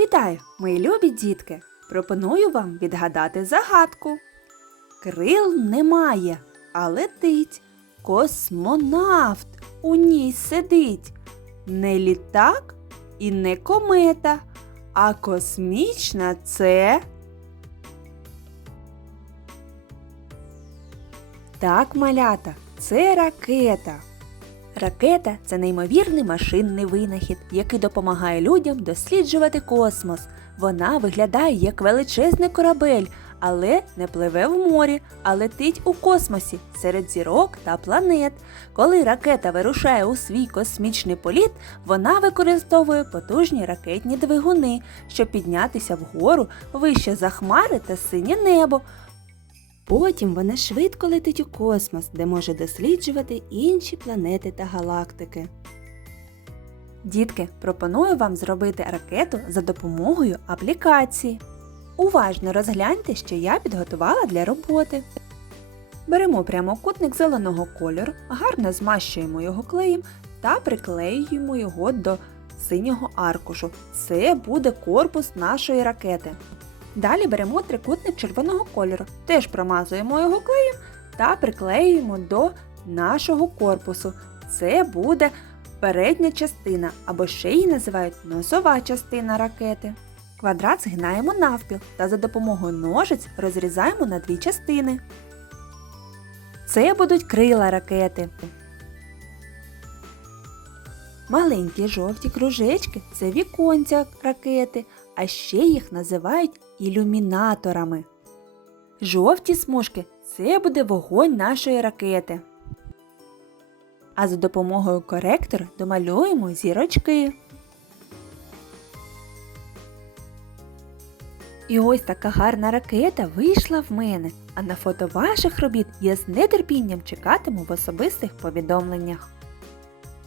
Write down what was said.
Вітаю, мої любі дітки! Пропоную вам відгадати загадку. Крил немає, а летить. Космонавт у ній сидить. Не літак і не комета, а космічна це. Так, малята, це ракета. Ракета це неймовірний машинний винахід, який допомагає людям досліджувати космос. Вона виглядає як величезний корабель, але не пливе в морі, а летить у космосі серед зірок та планет. Коли ракета вирушає у свій космічний політ, вона використовує потужні ракетні двигуни, щоб піднятися вгору вище за хмари та синє небо. Потім вона швидко летить у космос, де може досліджувати інші планети та галактики. Дітки, пропоную вам зробити ракету за допомогою аплікації. Уважно розгляньте, що я підготувала для роботи. Беремо прямокутник зеленого кольору, гарно змащуємо його клеєм та приклеюємо його до синього аркушу. Це буде корпус нашої ракети. Далі беремо трикутник червоного кольору, теж промазуємо його клеєм та приклеюємо до нашого корпусу. Це буде передня частина, або ще її називають носова частина ракети. Квадрат згинаємо навпіл та за допомогою ножиць розрізаємо на дві частини. Це будуть крила ракети. Маленькі жовті кружечки це віконця ракети, а ще їх називають ілюмінаторами. Жовті смужки це буде вогонь нашої ракети. А за допомогою коректора домалюємо зірочки. І ось така гарна ракета вийшла в мене, а на фото ваших робіт я з нетерпінням чекатиму в особистих повідомленнях.